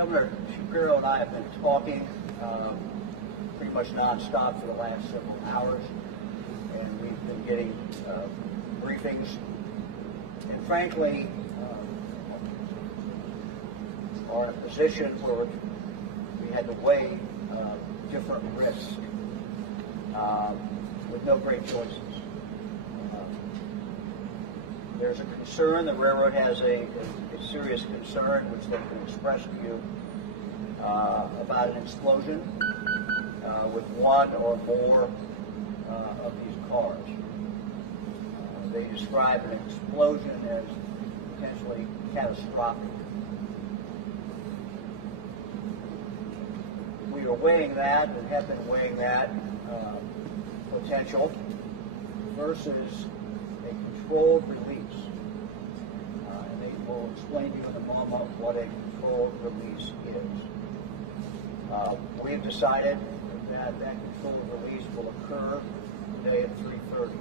Governor Shapiro and I have been talking pretty much nonstop for the last several hours, and we've been getting briefings. And frankly, are in a position where we had to weigh different risks with no great choices. There's a concern, the railroad has a serious concern, which they can express to you, about an explosion with one or more of these cars. They describe an explosion as potentially catastrophic. We are weighing that and have been weighing that potential versus a controlled release. And they will explain to you in a moment what a controlled release is. We've decided that that controlled release will occur today at 3:30.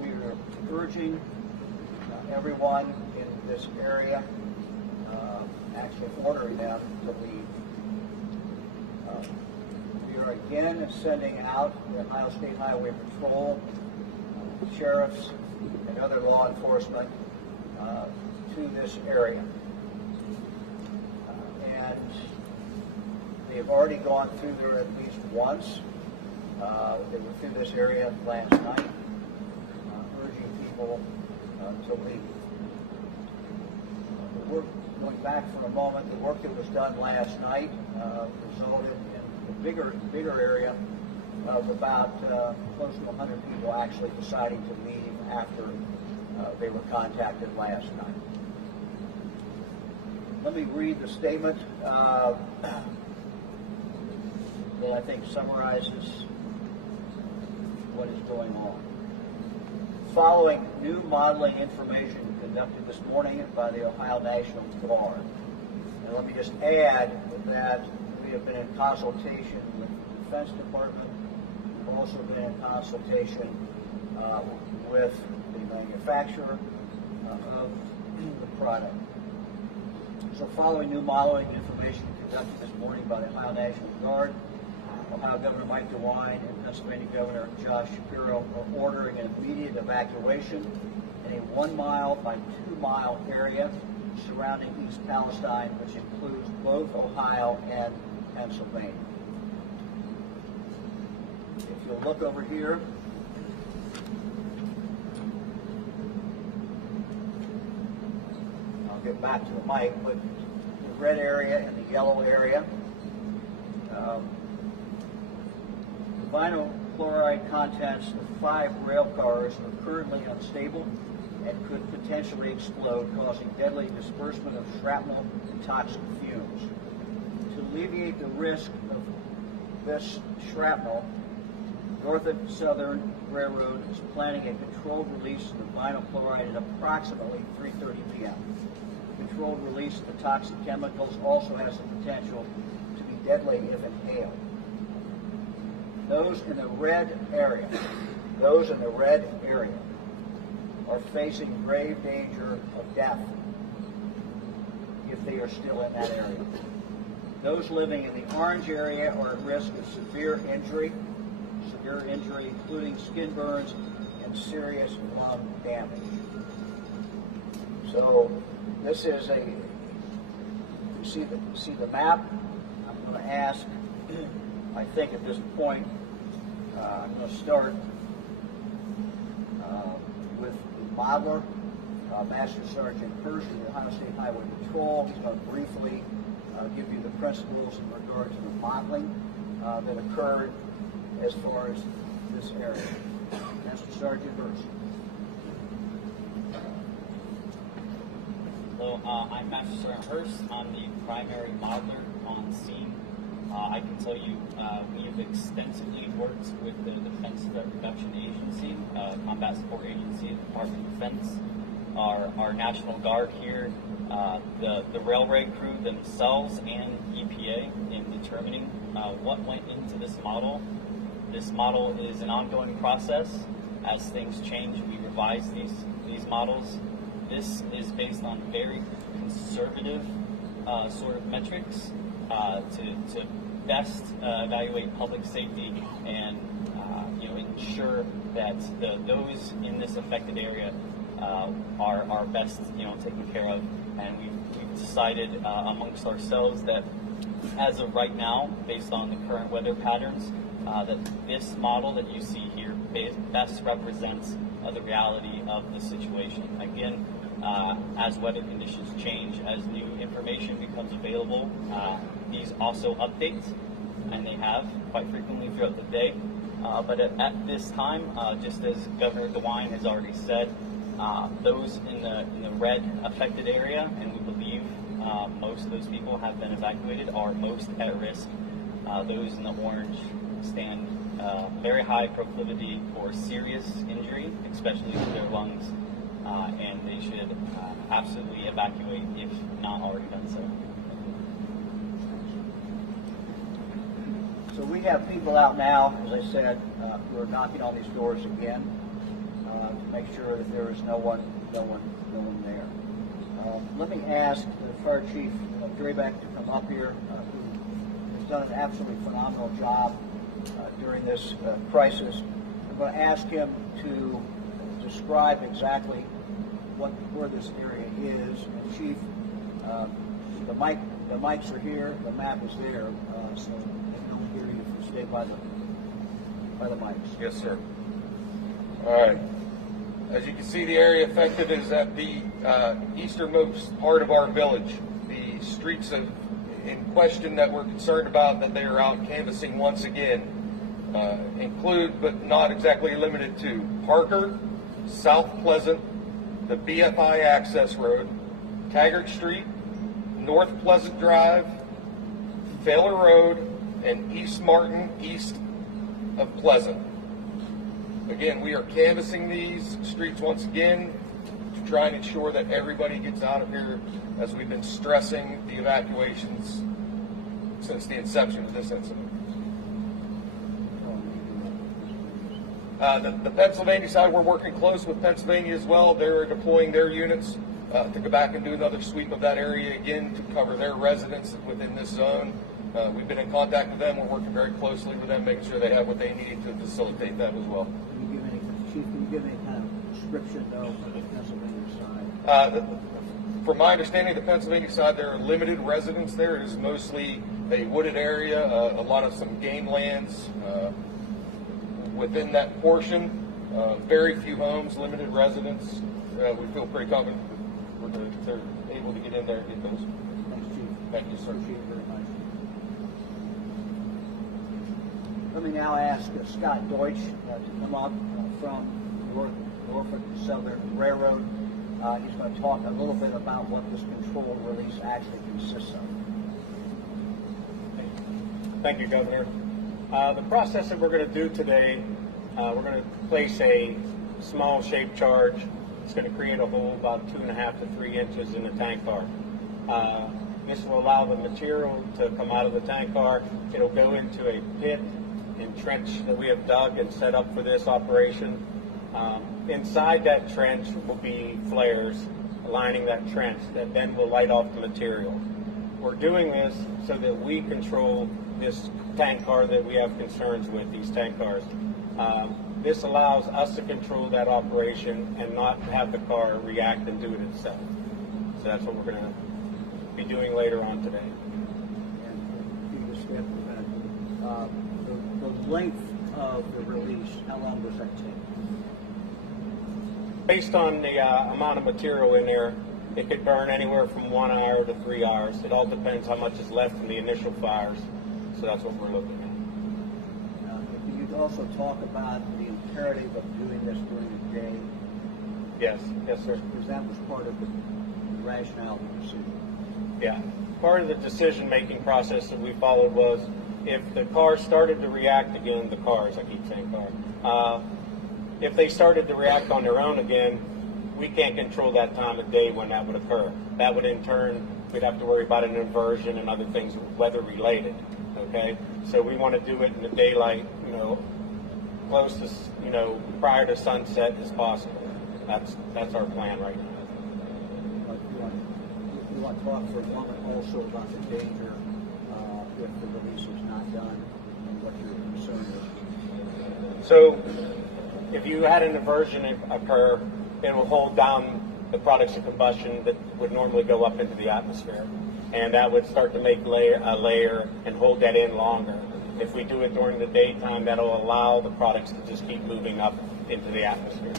We are urging everyone in this area, actually ordering them to leave. We are again sending out the Ohio State Highway Patrol, sheriffs, and other law enforcement to this area. And they have already gone through there at least once. They were through this area last night, urging people to leave. Going back for a moment, the work that was done last night resulted in a bigger area of about close to 100 people actually deciding to leave after they were contacted last night. Let me read the statement that I think summarizes what is going on. Following new modeling information conducted this morning by the Ohio National Guard. And let me just add that we have been in consultation with the Defense Department. We've also been in consultation with the manufacturer of the product. So following new modeling information conducted this morning by the Ohio National Guard, Ohio Governor Mike DeWine and Pennsylvania Governor Josh Shapiro are ordering an immediate evacuation in a 1 mile by 2 mile area surrounding East Palestine, which includes both Ohio and Pennsylvania. If you'll look over here, I'll get back to the mic, but the red area and the yellow area, the vinyl chloride contents of 5 rail cars are currently unstable and could potentially explode, causing deadly disbursement of shrapnel and toxic fumes. To alleviate the risk of this shrapnel, Norfolk Southern Railroad is planning a controlled release of the vinyl chloride at approximately 3:30 p.m. The controlled release of the toxic chemicals also has the potential to be deadly if inhaled. Those in the red area are facing grave danger of death if they are still in that area. Those living in the orange area are at risk of severe injury, including skin burns and serious lung damage. So this is you see the map. I'm going to ask, I think at this point, I'm going to start with the modeler, Master Sergeant Hirsch of the Ohio State Highway Patrol. He's going to briefly give you the principles in regard to the modeling that occurred as far as this area. Master Sergeant Hirsch. Hello, I'm Master Sergeant Hirsch. I'm the primary modeler on scene. I can tell you we've extensively worked with the Defense Threat Reduction Agency, Combat Support Agency, the Department of Defense, our National Guard here, the railway crew themselves, and EPA in determining what went into this model. This model is an ongoing process. As things change, we revise these models. this is based on very conservative sort of metrics to best evaluate public safety and ensure that those in this affected area are best taken care of. And we've decided amongst ourselves that as of right now, based on the current weather patterns, that this model that you see here best represents the reality of the situation. Again, as weather conditions change, as new information becomes available, these also update, and they have quite frequently throughout the day. But at this time, just as Governor DeWine has already said, those in the red affected area, and we believe most of those people have been evacuated, are most at risk. Those in the orange stand very high proclivity for serious injury, especially to their lungs, and they should absolutely evacuate if not already done so. So we have people out now, as I said, who are knocking on these doors again to make sure that there is no one there. Let me ask the Fire Chief Draybeck to come up here, who has done an absolutely phenomenal job during this crisis. I'm going to ask him to describe exactly where this area is. And Chief, the mics are here, the map is there, so I don't hear you if you stay by the mics. Yes, sir. All right. As you can see, the area affected is at the easternmost part of our village. The streets in question that we're concerned about, that they are out canvassing once again, include, but not exactly limited to, Parker, South Pleasant, the BFI Access Road, Taggart Street, North Pleasant Drive, Failer Road, and East Martin, east of Pleasant. Again, we are canvassing these streets once again to try and ensure that everybody gets out of here, as we've been stressing the evacuations since the inception of this incident. The Pennsylvania side, we're working close with Pennsylvania as well. They're deploying their units to go back and do another sweep of that area again to cover their residents within this zone. We've been in contact with them. We're working very closely with them, making sure they have what they need to facilitate that as well. Chief, can you give any kind of description, though, for the Pennsylvania side? From my understanding, the Pennsylvania side, there are limited residents there. It is mostly a wooded area, a lot of some game lands within that portion. Very few homes, limited residents. We feel pretty confident they're able to get in there and get those. Thanks, Chief. Thank you, sir. Appreciate it very much. Let me now ask Scott Deutsch to come up from Norfolk Southern Railroad. He's going to talk a little bit about what this controlled release actually consists of. Thank you, Governor. The process that we're going to do today, we're going to place a small shape charge. It's going to create a hole about 2.5 to 3 inches in the tank car. This will allow the material to come out of the tank car. It'll go into a pit and trench that we have dug and set up for this operation. Inside that trench will be flares lining that trench that then will light off the material. We're doing this so that we control this tank car that we have concerns with, these tank cars. This allows us to control that operation and not have the car react and do it itself. So that's what we're going to be doing later on today. And the step the length of the release, how long does that take? Based on the amount of material in there, it could burn anywhere from 1 hour to 3 hours. It all depends how much is left from the initial fires. So that's what we're looking at. Can you also talk about the imperative of doing this during the day? Yes, sir. Because that was part of the rationale of the decision. Yeah. Part of the decision-making process that we followed was if the car started to react again, the cars, I keep saying car, if they started to react on their own again, we can't control that time of day when that would occur. That would in turn, we'd have to worry about an inversion and other things weather-related, okay? So we want to do it in the daylight, close to, prior to sunset as possible. That's our plan right now. want to talk for a moment also about the danger if the release is not done and what your concern is. So, if you had an inversion occur, it will hold down the products of combustion that would normally go up into the atmosphere, and that would start to make a layer and hold that in longer. If we do it during the daytime, that'll allow the products to just keep moving up into the atmosphere.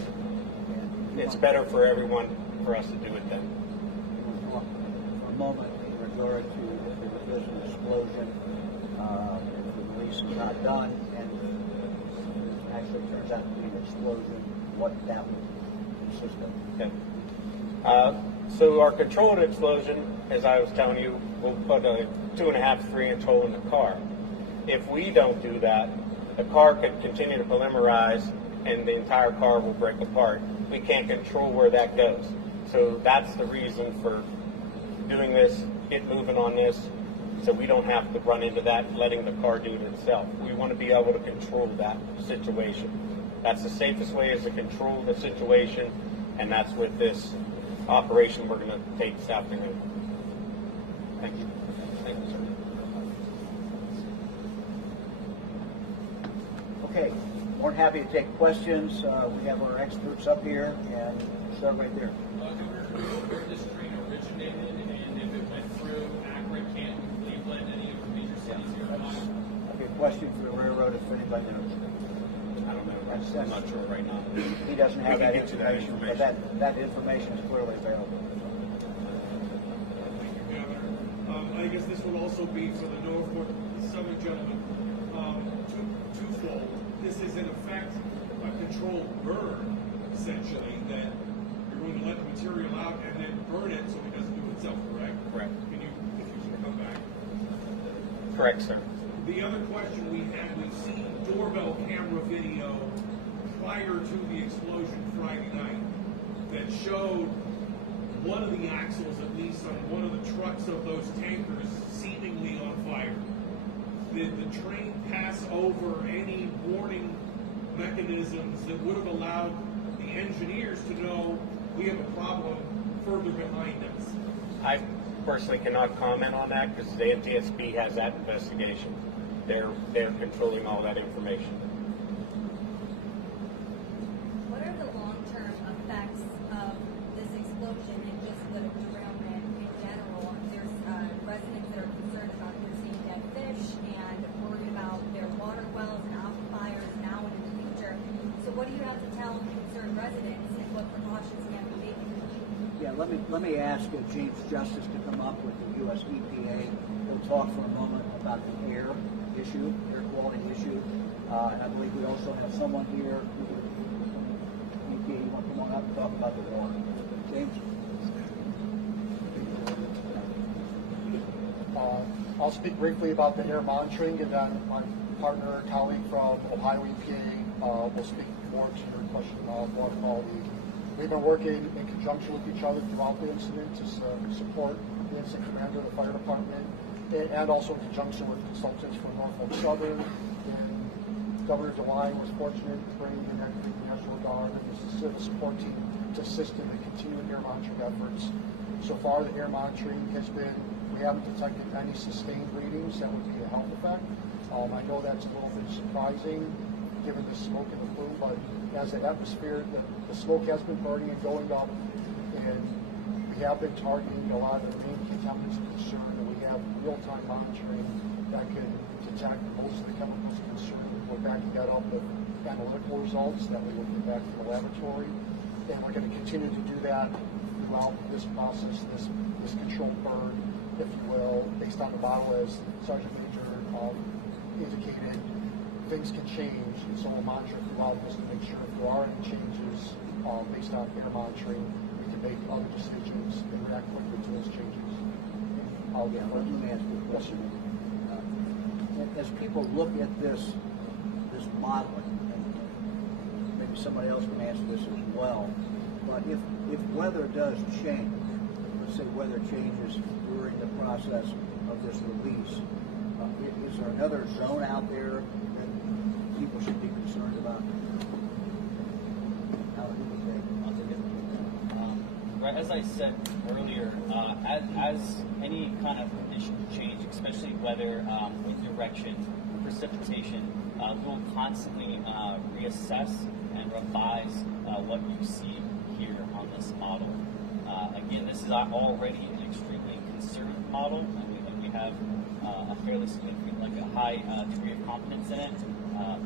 It's better for everyone for us to do it then. For a moment in regard to if there's an explosion, if the release is not done, and it actually turns out to be an explosion, what that would consist of. Okay. So our controlled explosion, as I was telling you, we'll put a 2.5 to 3 inch hole in the car. If we don't do that, the car could continue to polymerize and the entire car will break apart. We can't control where that goes. So that's the reason for doing this, get moving on this, so we don't have to run into that, letting the car do it itself. We want to be able to control that situation. That's the safest way, is to control the situation, and that's with this operation we're going to take this afternoon. Thank you. Thank you, sir. Okay, more than happy to take questions. We have our experts up here, and start right there. Where this train originated, and if it went through Akron, Canton, Cleveland, any of the major cities here in Ohio? That'd be a question for the railroad if anybody knows. I don't know. I'm not sure right now. He doesn't have We that can get you that information, but information. that information is clearly available. Thank you, Governor. I guess this would also be for the Norfolk Southern gentleman. Twofold. This is in effect a controlled burn, essentially, that you're going to let the material out and then burn it so it doesn't do itself, correct? Correct. Can you, if you can come back? Correct, sir. The other question we've seen doorbell camera video prior to the explosion Friday night that showed one of the axles, at least on one of the trucks of those tankers, seemingly on fire. Did the train pass over any warning mechanisms that would have allowed the engineers to know we have a problem further behind us? I personally cannot comment on that because the NTSB has that investigation. They're controlling all that information. What are the long-term effects of this explosion and just the derailment in general? There's residents that are concerned about their seeing dead fish and worried about their water wells and aquifers now and in the future. So what do you have to tell concerned residents and what precautions can be taken? Yeah, let me ask James Justice to come up with the U.S. EPA. We'll talk for a moment about the air issue, air quality issue. And I believe we also have someone here who EPA, you want to come on up and talk about the water. James? I'll speak briefly about the air monitoring, and then my partner, colleague from Ohio EPA will speak more to your question about water quality. We've been working in conjunction with each other throughout the incident to support the incident commander of the fire department, and also in conjunction with consultants from Norfolk Southern. And Governor DeWine was fortunate to bring the National Guard and the civil support team to assist in the continuing air monitoring efforts. So far, the air monitoring has been, we haven't detected any sustained readings that would be a health effect. I know that's a little bit surprising given the smoke and the plume, but as the atmosphere, the smoke has been burning and going up, and we have been targeting a lot of the main contaminants of concern, and we have real-time monitoring that can detect most of the chemicals of concern. We're backing that up with analytical results that we will get back from the laboratory, and we're going to continue to do that throughout this process, this controlled burn, if you will, based on the model as Sergeant Major indicated. Things can change, and so we'll monitor throughout this to make sure if there are any changes based on air monitoring, we can make other decisions and react quickly to those changes. Let me ask you a question. As people look at this modeling, and maybe somebody else can answer this as well, but if weather does change, let's say weather changes during the process of this release, is there another zone out there that people should be concerned about? I'll take it. right, as I said earlier, as any kind of condition change, especially weather with direction, precipitation, we'll constantly reassess and revise what you see here on this model. Again, this is already an extremely conservative model, and we have a fairly significant, like a high degree of confidence in it.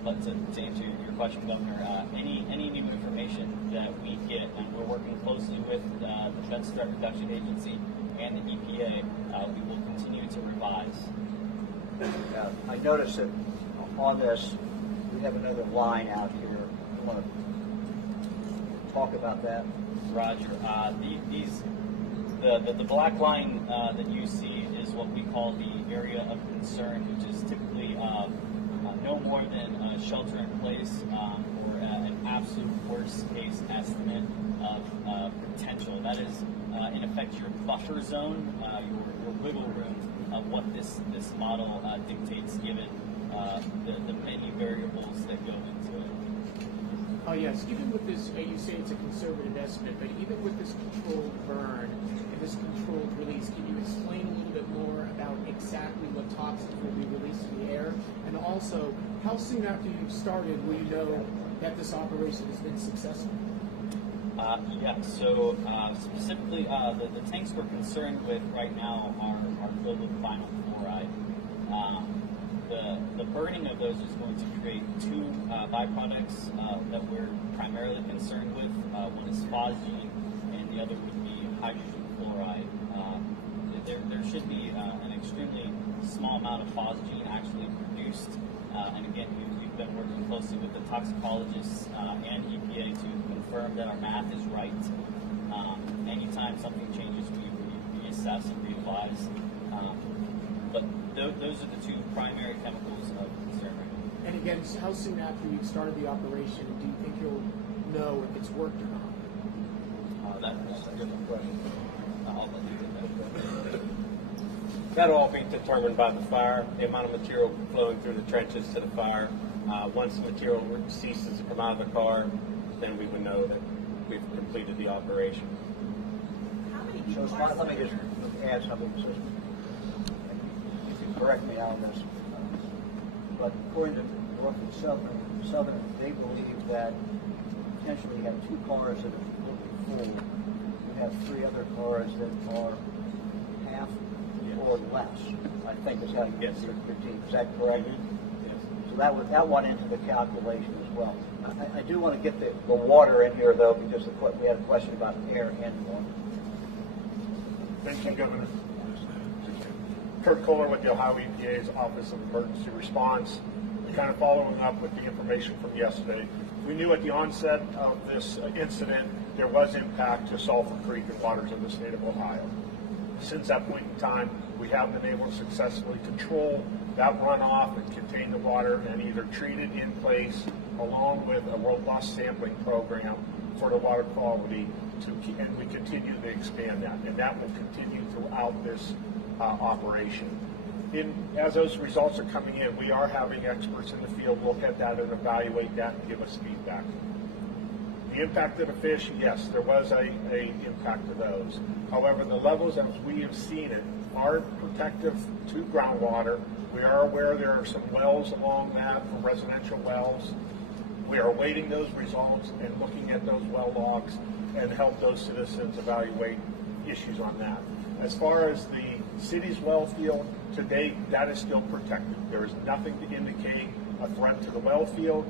But to answer your question, Governor, any new information that we get, and we're working closely with the Defense Threat Reduction Agency and the EPA, we will continue to revise. I noticed that on this, we have another line out here. You want to talk about that? Roger. The black line that you see is what we call the area of concern, which is typically no more than a shelter in place or an absolute worst case estimate of potential. That is, in effect, your buffer zone, your wiggle room of what this model dictates, given the many variables that go into it. Oh yes, even with this, you say it's a conservative estimate, but even with this controlled burn and this controlled release, can you explain a little bit more about exactly what toxins will be released in the air? And also, how soon after you've started will you know that this operation has been successful? So specifically, the tanks we're concerned with right now are filled with vinyl chloride. The burning of those is going to create two byproducts that we're primarily concerned with. One is phosgene, and the other would be hydrogen chloride. There should be an extremely small amount of phosgene actually produced. And again, we've been working closely with the toxicologists and EPA to confirm that our math is right. Anytime something changes, we reassess and revise. But those are the two primary chemicals of concern right now. And again, how soon after you've started the operation do you think you'll know if it's worked or not? That's a different question. I'll let you get that. That'll all be determined by the fire, the amount of material flowing through the trenches to the fire. Once the material ceases to come out of the car, then we would know that we've completed the operation. How many So people let me just add something. So, you can correct me on this, but according to North and Southern, they believe that potentially you have two cars that are completely full. You have three other cars that are half or less. I think is how you get to 15. Is that correct? Yes. So that went into the calculation as well. I do want to get the water in here though, because we had a question about air and water. Thank you, Governor. Kurt Kohler with the Ohio EPA's Office of Emergency Response. Kind of following up with the information from yesterday, we knew at the onset of this incident there was impact to Sulphur Creek and waters of the state of Ohio. Since that point in time, we have been able to successfully control that runoff and contain the water and either treat it in place along with a robust sampling program for the water quality, and we continue to expand that, and that will continue throughout this operation. As those results are coming in, we are having experts in the field look at that and evaluate that and give us feedback. The impact of the fish, yes, there was a impact to those. However, the levels as we have seen it are protective to groundwater. We are aware there are some wells along that for residential wells. We are awaiting those results and looking at those well logs and help those citizens evaluate issues on that. As far as the city's well field, to date, that is still protected. There is nothing to indicate a threat to the well field.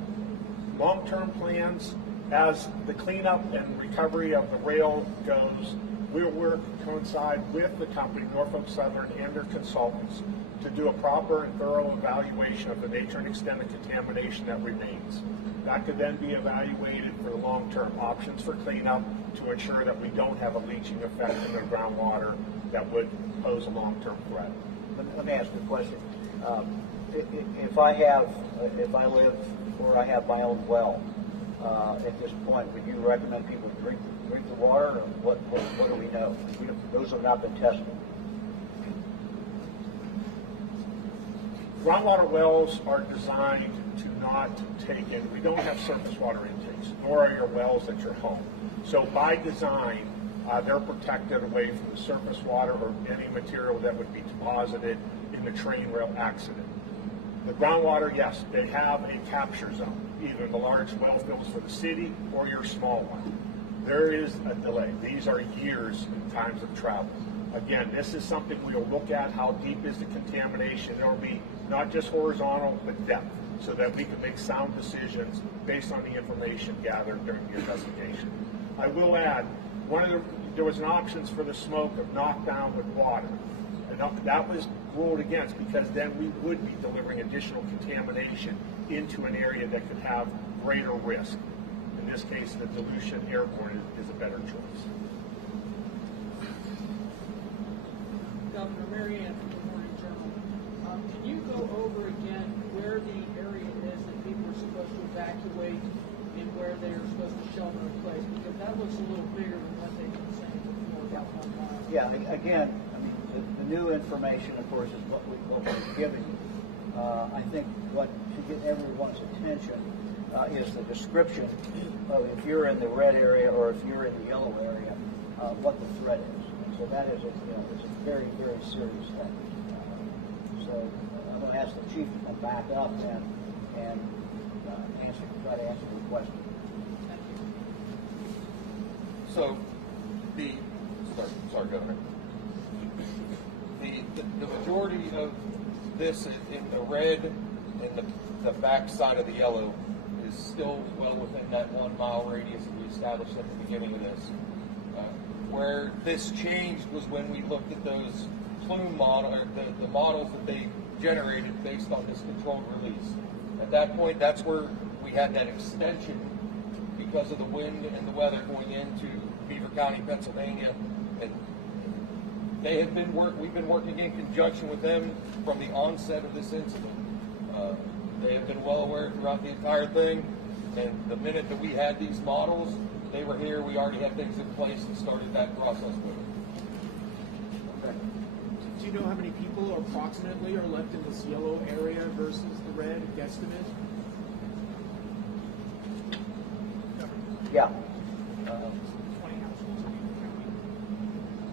Long-term plans, as the cleanup and recovery of the rail goes, we'll work to coincide with the company, Norfolk Southern, and their consultants to do a proper and thorough evaluation of the nature and extent of contamination that remains. That could then be evaluated for the long-term options for cleanup to ensure that we don't have a leaching effect in the groundwater that would pose a long-term threat. Let me ask you a question. If I live or I have my own well, at this point, would you recommend people drink the water, or what do we know? Those have not been tested. Groundwater wells are designed to not take in, we don't have surface water intakes, nor are your wells at your home. So by design, They're protected away from the surface water or any material that would be deposited in the train rail accident. The groundwater, yes, they have a capture zone, either the large well fields for the city or your small one. There is a delay. These are years in times of travel. Again, this is something we'll look at. How deep is the contamination? There will be not just horizontal, but depth, so that we can make sound decisions based on the information gathered during the investigation. I will add, there was an options for the smoke of knockdown with water. And that was ruled against because then we would be delivering additional contamination into an area that could have greater risk. In this case, the dilution airborne is a better choice. Governor Mary Ann from the Morning Journal. Can you go over again where the area is that people are supposed to evacuate and where they're supposed to shelter in place? Because that looks a little bigger than what they've been saying before about 1 mile. Yeah, again, I mean, the new information, of course, is what we've given you. I think what to get everyone's attention is the description of if you're in the red area or if you're in the yellow area, what the threat is. And so that is, it's a very, very serious thing. So I'm going to ask the chief to come back up and try to answer your question. So, sorry, Governor. The majority of this in the red and the back side of the yellow is still well within that 1 mile radius that we established at the beginning of this. Where this changed was when we looked at those plume model, or the models that they generated based on this controlled release. At that point, that's where we had that extension because of the wind and the weather going into Beaver County, Pennsylvania, and they have been we've been working in conjunction with them from the onset of this incident. They have been well aware throughout the entire thing, and the minute that we had these models, they were here. We already had things in place and started that process with them. Okay. Do you know how many people approximately are left in this yellow area versus the red guesstimate? Yeah.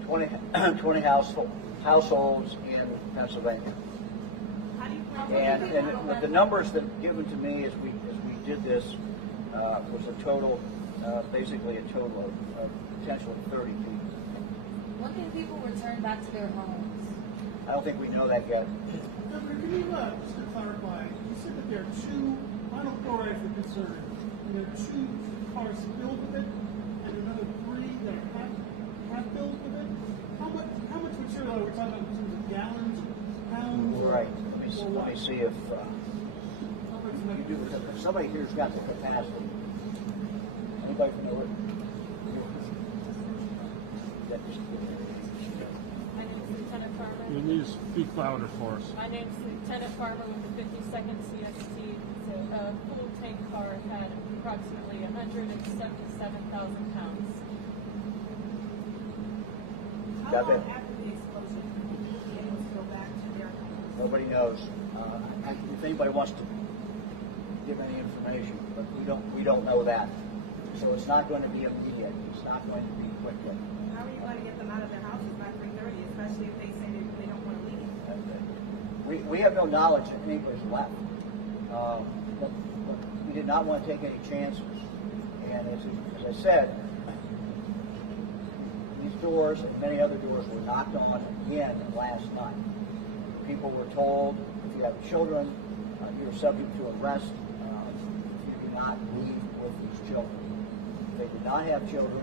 20 households in Pennssylvania. And the numbers that given to me as we did this was a total, basically a total of potentially 30 people. When can people return back to their homes? I don't think we know that yet. Governor, can you just to clarify? You said that there are 2 vinyl chloride for concern, and there are 2 cars filled with it, and another 3 that are half filled with it. How much material are we talking about in terms of gallons, pounds? Right. Let me see if somebody here's got the capacity. Anybody know it? My name is Lieutenant Farmer. You need to speak louder for us. My name is Lieutenant Farmer with the 52nd CST. It's a full tank car had approximately 177,000 pounds. How long after the explosion will you be able to go back to their homes? Nobody knows. If anybody wants to give any information, but we don't know that. So it's not going to be immediate. It's not going to be quickly. How are you going to get them out of their houses by 3:30, especially if they say they don't want to leave? We have no knowledge that anybody's left. But we did not want to take any chances. And as I said, these doors and many other doors were knocked on again last night. People were told, if you have children, you're subject to arrest if you do not leave with these children. If they did not have children,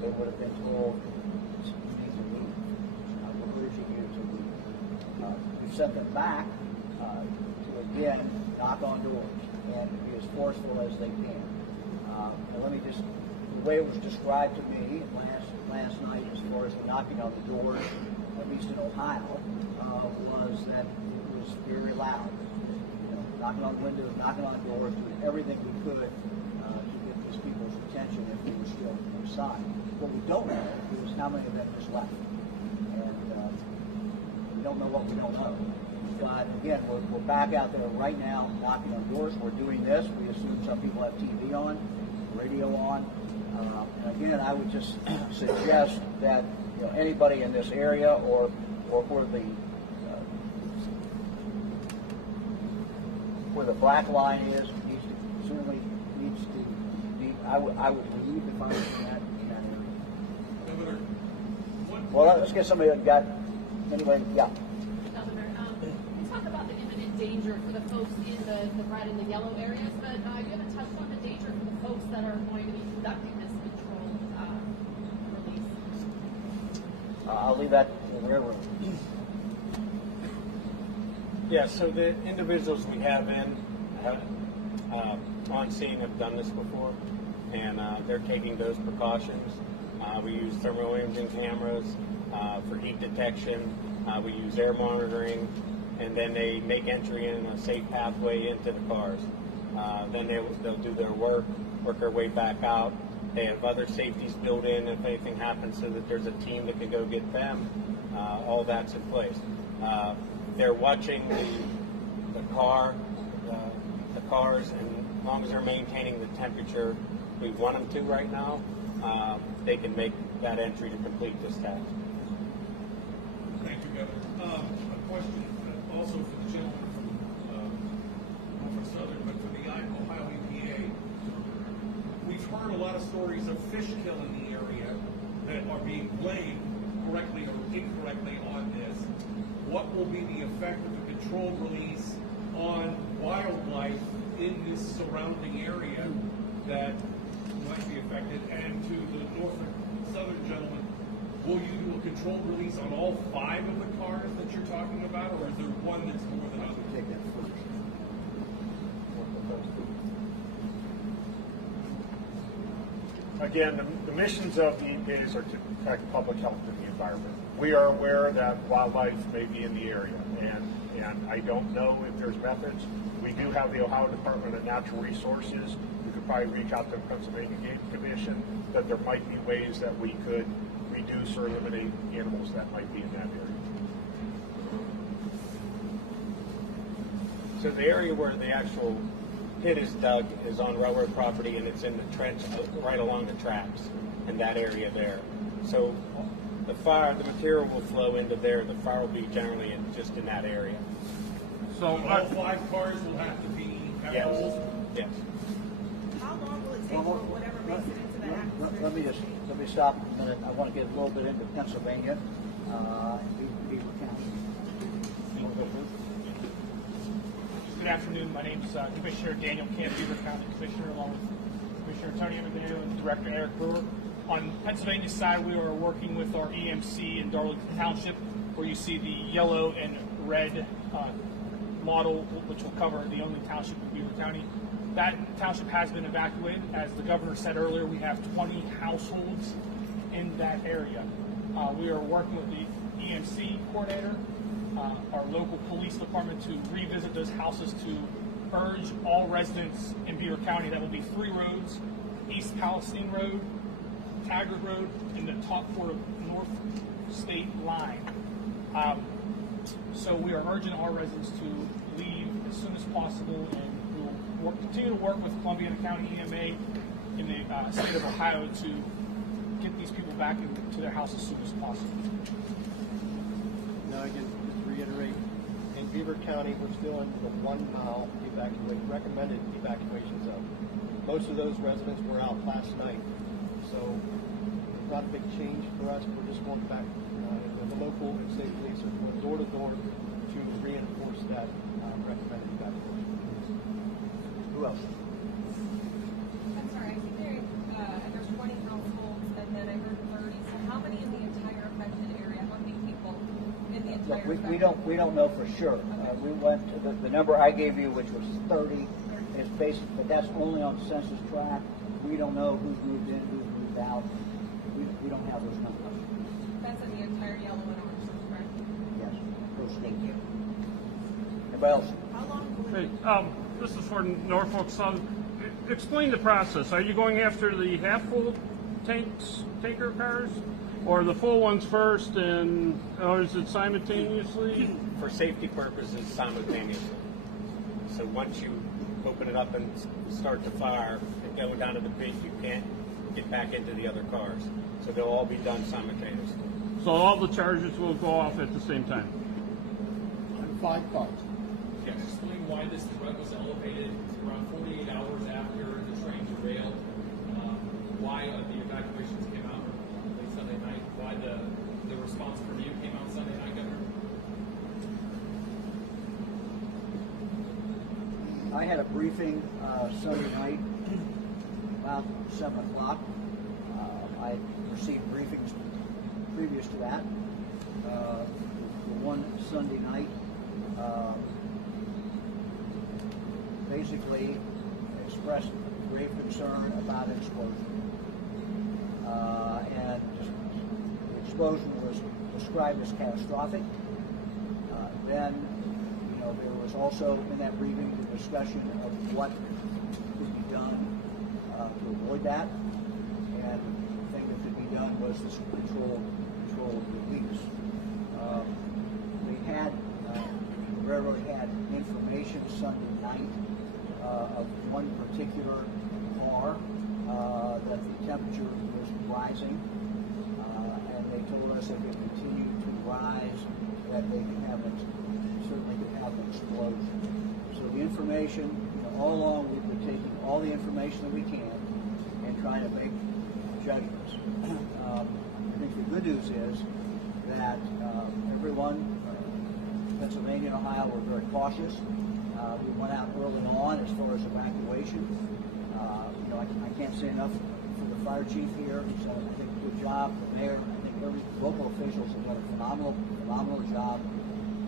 they would have been told, you need to leave. We're urging you to leave. We sent them back to again knock on doors and be as forceful as they can. And let me just, the way it was described to me last night as far as the knocking on the doors, at least in Ohio, was that it was very loud. Knocking on windows, knocking on doors, doing everything we could to get these people's attention if they were still inside. What we don't know is how many of them just left. And we don't know what we don't know. But again, we're back out there right now knocking on doors. We're doing this. We assume some people have TV on, radio on. And again, I would just suggest that anybody in this area or where the black line is needs to be. I would leave the fire in that area. Well, let's get somebody that got anybody. Yeah. Governor, you talk about the imminent danger for the folks in the red and the yellow areas, but you haven't touched on the danger for the folks that are going to be conducting this controlled release. I'll leave that in the railroad. Yeah, so the individuals we have on scene have done this before, and they're taking those precautions. We use thermal imaging cameras for heat detection. We use air monitoring, and then they make entry in a safe pathway into the cars. Then they'll do their work their way back out. They have other safeties built in if anything happens, so that there's a team that can go get them. All that's in place. They're watching the cars, and as long as they're maintaining the temperature we want them to right now, they can make that entry to complete this task. Thank you, Governor. A question also for the gentleman from Southern, but for the Ohio EPA. We've heard a lot of stories of fish kill in the area that are being blamed, correctly or incorrectly, on this. What will be the effect of the controlled release on wildlife in this surrounding area that might be affected? And to the Norfolk Southern gentleman, will you do a controlled release on all 5 of the cars that you're talking about, or is there one that's more than others? Take that first. Again, the missions of the EPAs are to protect public health and the environment. We are aware that wildlife may be in the area, and I don't know if there's methods. We do have the Ohio Department of Natural Resources. We could probably reach out to the Pennsylvania Game Commission that there might be ways that we could reduce or eliminate animals that might be in that area. So the area where the actual pit is dug is on railroad property, and it's in the trench right along the tracks in that area there. So the material will flow into there. The fire will be generally just in that area. So all 5 cars will have to be holes? Yes. How long will it take for whatever makes it into the atmosphere? Let me stop a minute. I want to get a little bit into Pennsylvania, Beaver County. Good afternoon. My name is Commissioner Daniel Camp, Beaver County Commissioner, along with Commissioner Tony Emmerdale and Director Eric Brewer. On Pennsylvania side, we are working with our EMC in Darlington Township, where you see the yellow and red model, which will cover the only township in Beaver County. That township has been evacuated. As the governor said earlier, we have 20 households in that area. We are working with the EMC coordinator, our local police department, to revisit those houses to urge all residents in Beaver County. That will be 3 roads: East Palestine Road, Taggart Road, and the top quarter North State line. So we are urging our residents to leave as soon as possible, and we will continue to work with Columbia County EMA in the state of Ohio to get these people back into their house as soon as possible. Now, again, just to reiterate, in Beaver County, we're still in the 1 mile recommended evacuation zone. Most of those residents were out last night, so it's not a big change for us. We're just going back. The local and state police are going door to door to reinforce that recommended evacuation. Who else? I'm sorry, I think there's 20 households, and then I heard 30. So how many in the entire affected area? How many people in the entire Look, we don't know for sure. We went to the number I gave you, which was 30, is basic, but that's only on census tract. We don't know who's moved in, who's moved out. We don't have those numbers. That's in the entire yellow and orange, correct? Yes. Thank you. Anybody else? How long will it Hey, this is for Norfolk Southern. Explain the process. Are you going after the half-full tanker cars, or the full ones first, or is it simultaneously? For safety purposes, simultaneously. So once you open it up and start to fire and go down to the pit, you can't get back into the other cars. So they'll all be done simultaneously. So all the charges will go off at the same time. On 5 cars. Can you explain why this threat was elevated around 48 hours after the train derailed? Why the evacuations came out late Sunday night? Why the response from you came out Sunday night, Governor? I had a briefing Sunday night about 7 o'clock. I received briefings previous to that. The one Sunday night basically expressed grave concern about an explosion. And the explosion was described as catastrophic. Then, there was also in that briefing the discussion of what could be done to avoid that. And the thing that could be done was this controlled release. We rarely had information Sunday night of one particular car that the temperature was rising, and they told us if it continued to rise, that they certainly could have an explosion. So the information, all along we've been taking all the information that we can and trying to make judgments. I think the good news is that everyone, Pennsylvania and Ohio, were very cautious. We went out early on as far as evacuation. I can't say enough for the fire chief here. He's done, I think, a good job. The mayor, I think every local officials have done a phenomenal job.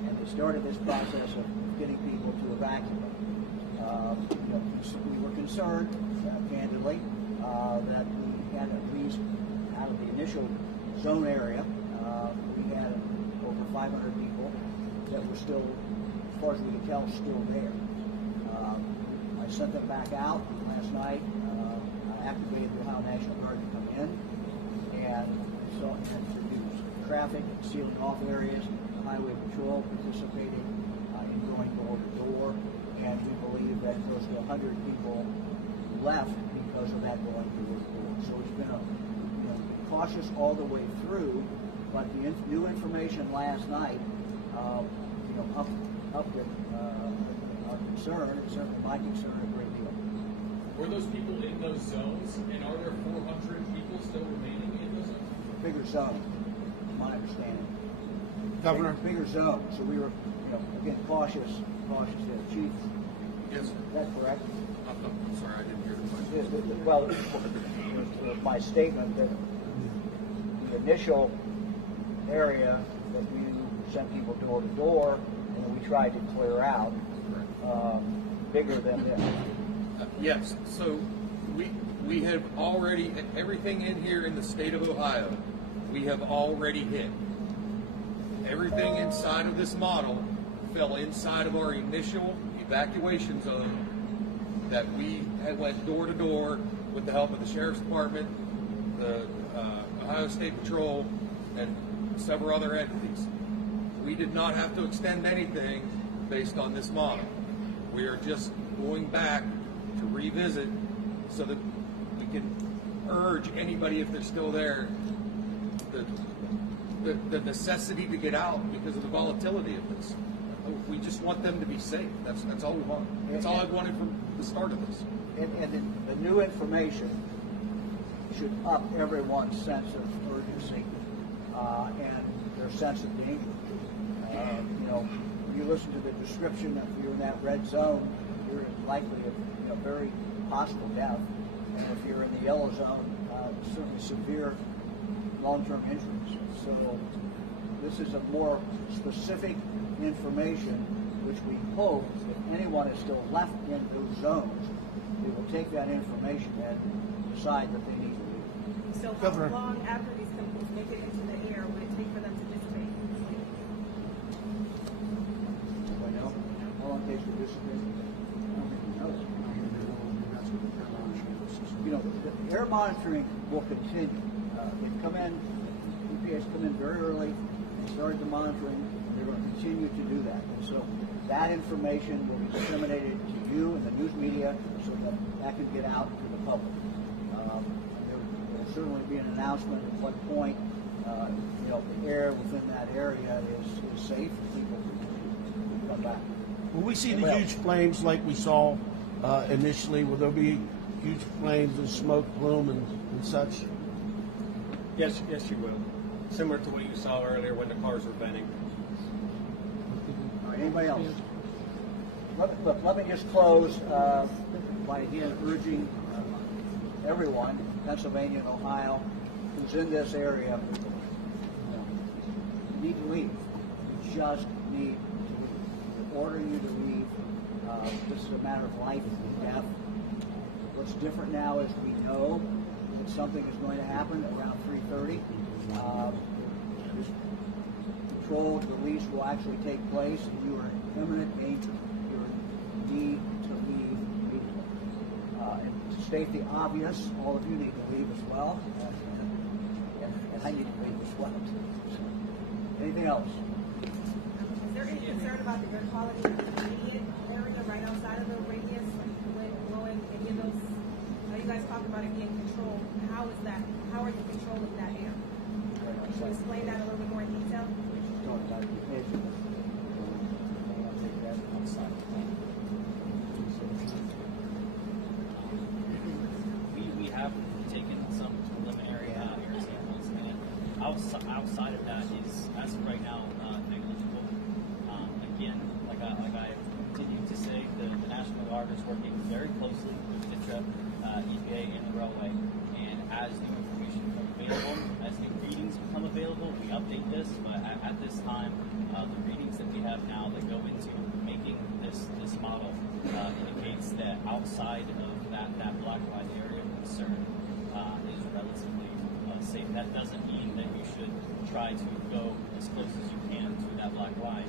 And they started this process of getting people to evacuate. We were concerned, candidly, that we had at least out of the initial zone area, we had over 500 people that were still, as far as we could tell, still there. I sent them back out last night. I activated the Ohio National Guard to come in and to do traffic, sealing off areas. Highway Patrol participating in going door to door, and we believe that close to 100 people left because of that going door to door. So it's been cautious all the way through, but the new information last night, upped it, our concern, and certainly my concern, a great deal. Were those people in those zones, and are there 400 people still remaining in those zones? Bigger zone, my understanding. Governor? Bigger zone, so we were, again, cautious there. Chief? Yes, sir. Is that correct? I'm sorry, I didn't hear the question. Well, my statement that the initial area that we sent people door to door and we tried to clear out, bigger than this. Yes, so we have already, everything in here in the state of Ohio, we have already hit. Everything inside of this model fell inside of our initial evacuation zone that we had went door to door with the help of the Sheriff's Department, the Ohio State Patrol, and several other entities. We did not have to extend anything based on this model. We are just going back to revisit so that we can urge anybody, if they're still there, the necessity to get out because of the volatility of this. We just want them to be safe. That's all we want. That's all I've wanted from the start of this. And the new information should up everyone's sense of urgency and their sense of danger. You listen to the description, if you're in that red zone, you're likely of very possible death. And if you're in the yellow zone, certainly severe long-term injuries. So this is a more specific information, which we hope if anyone is still left in those zones, we will take that information and decide that they need to leave. So how long after these chemicals make it into the air would it take for them to dissipate? Do I know? How long it takes to dissipate? I don't think we know. The air monitoring will continue. They've come in, EPA's come in very early and started the monitoring. They're going to continue to do that. And so that information will be disseminated to you and the news media so that can get out to the public. certainly be an announcement at what point, the air within that area is safe and people can come back. Will we see the huge flames like we saw initially? Will there be huge flames and smoke plume and such? Yes, you will. Similar to what you saw earlier when the cars were venting. All right, anybody else? Let me just close by again urging everyone in Pennsylvania and Ohio who's in this area, you need to leave. You just need to leave. We're ordering you to leave. This is a matter of life and death. What's different now is we know that something is going to happen around 3:30. This controlled release will actually take place, and you are in imminent danger. You need to leave immediately. And to state the obvious, all of you need to leave as well, and I need to leave as well. Anything else? Is there any concern about the air quality in the immediate area right outside of the radius, like wind blowing, any of those? You guys talk about it being controlled. How is that? How are you controlling that air? Can you explain that a little bit more in detail? We have taken some preliminary air samples, and outside of that is, as of right now, negligible. Again, like I continue to say, the National Guard is working very closely with DITRA, EPA, and the railway. And as new information becomes available, as new readings become available, we update this. But at this time, the readings that we have now that go into making this model indicates that outside of that black line area of concern is relatively safe. That doesn't mean that you should try to go as close as you can to that black line.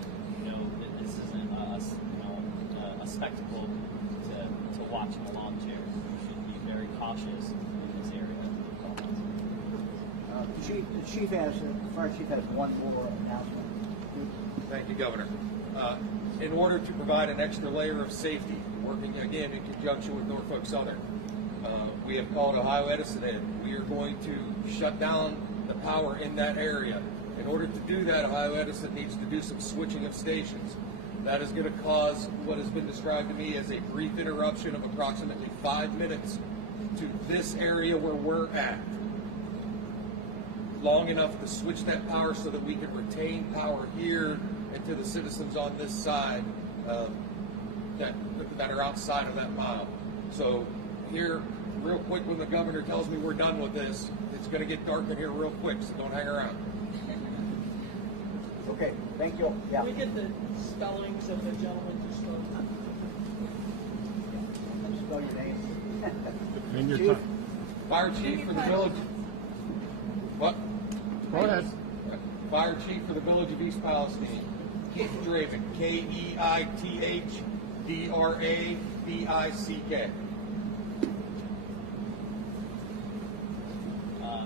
This isn't a spectacle to watch in a lawn chair. You should be very cautious in this area. The fire chief has one more announcement. Thank you, Governor. In order to provide an extra layer of safety, working again in conjunction with Norfolk Southern, we have called Ohio Edison in. We are going to shut down the power in that area. In order to do that, Ohio Edison needs to do some switching of stations. That is going to cause what has been described to me as a brief interruption of approximately 5 minutes to this area where we're at. Long enough to switch that power so that we can retain power here and to the citizens on this side that are outside of that mile. So here, real quick, when the governor tells me we're done with this, it's going to get dark in here real quick, so don't hang around. Okay, thank you. Yeah. Can we get the spellings of the gentleman who spoke? Spell your name. And your Chief? Fire chief for the village. What? Go ahead. Fire chief for the village of East Palestine. Keith Dravick. Keithdravik.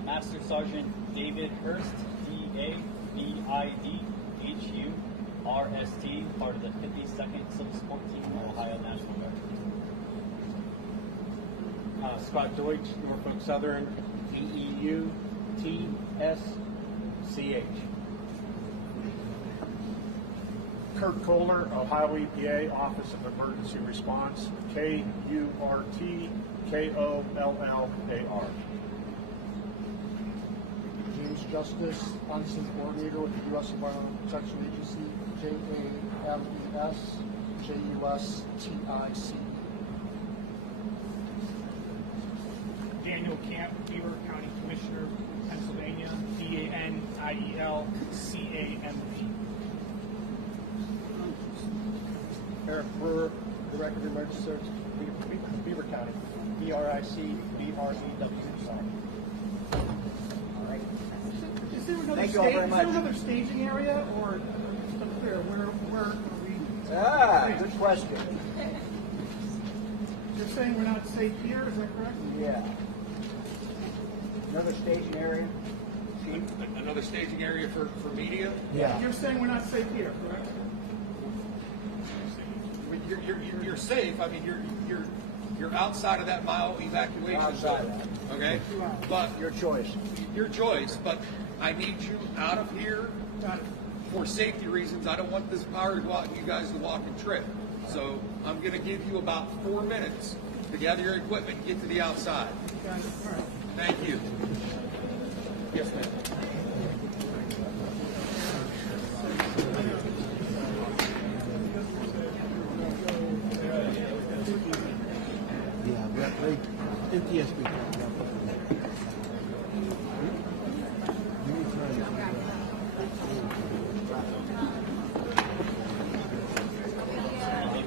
Master Sergeant David Hurst, DAVIDHURST, part of the 52nd Civil Support Team, Ohio National Guard. Scott Deutsch, Norfolk Southern, DEUTSCH. Kurt Kohler, Ohio EPA, Office of Emergency Response, KURTKOLLAR. James Justice, on-scene coordinator with the U.S. Environmental Protection Agency, JAMESJUSTIC. Daniel Camp, Beaver County Commissioner, Pennsylvania, DANIELCAMP. Eric Brewer, Director of Emergency Services, Beaver County, BRICBREW. All right. Is there another Thank you all very much. Is there another staging area, or just unclear? Where are we? Good question. You're saying we're not safe here, is that correct? Yeah. Another staging area? Chief? Another staging area for media? Yeah. You're saying we're not safe here, correct? You're safe. I mean, You're outside of that mile evacuation Outside zone. of Okay? But Your choice. your choice, but I need you out of here for safety reasons. I don't want this power to go out and you guys to walk and trip. So I'm going to give you about 4 minutes to gather your equipment and get to the outside. Thank you. Yes, ma'am. Yeah, but NTSB.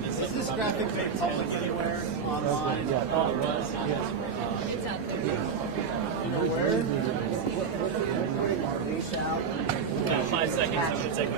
Is this graphic made public anywhere online? Yeah. I thought it was. It's out there. You know where? About 5 seconds. I'm going to take my